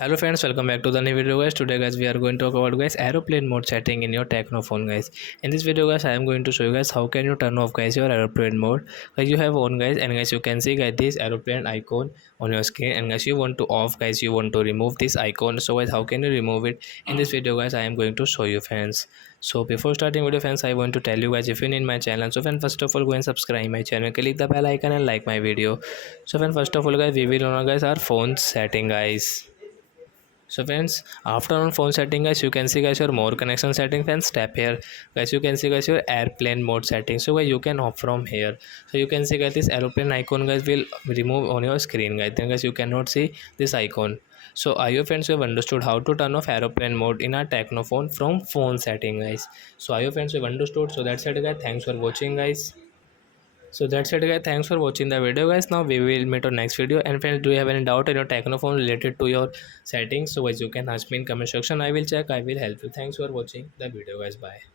Hello friends, welcome back to the new video guys. Today guys we are going to talk about guys aeroplane mode setting in your techno phone guys. In this video guys I am going to show you guys how can you turn off guys your aeroplane mode. Guys you have on guys, and guys you can see guys this aeroplane icon on your screen, and guys you want to off guys, you want to remove this icon. So guys how can you remove it? In this video guys I am going to show you friends. So before starting video friends, I want to tell you guys, if you're in my channel, so friend first of all go and subscribe my channel, click the bell icon and like my video. So friend first of all guys we will know guys our phone setting guys. So friends, after on phone setting guys, you can see guys your more connection setting friends. Tap here guys, you can see guys your airplane mode setting. So guys you can off from here. So you can see guys this aeroplane icon guys will remove on your screen guys. Then guys you cannot see this icon. So I hope friends you have understood how to turn off aeroplane mode in a techno phone from phone setting guys. So I hope friends you have understood. So that's it guys. Thanks for watching guys. So that's it guys, thanks for watching the video guys. Now we will meet on next video. And friends, do you have any doubt in your technophone related to your settings, so guys you can ask me in comment section. I will check, I will help you. Thanks for watching the video guys. Bye.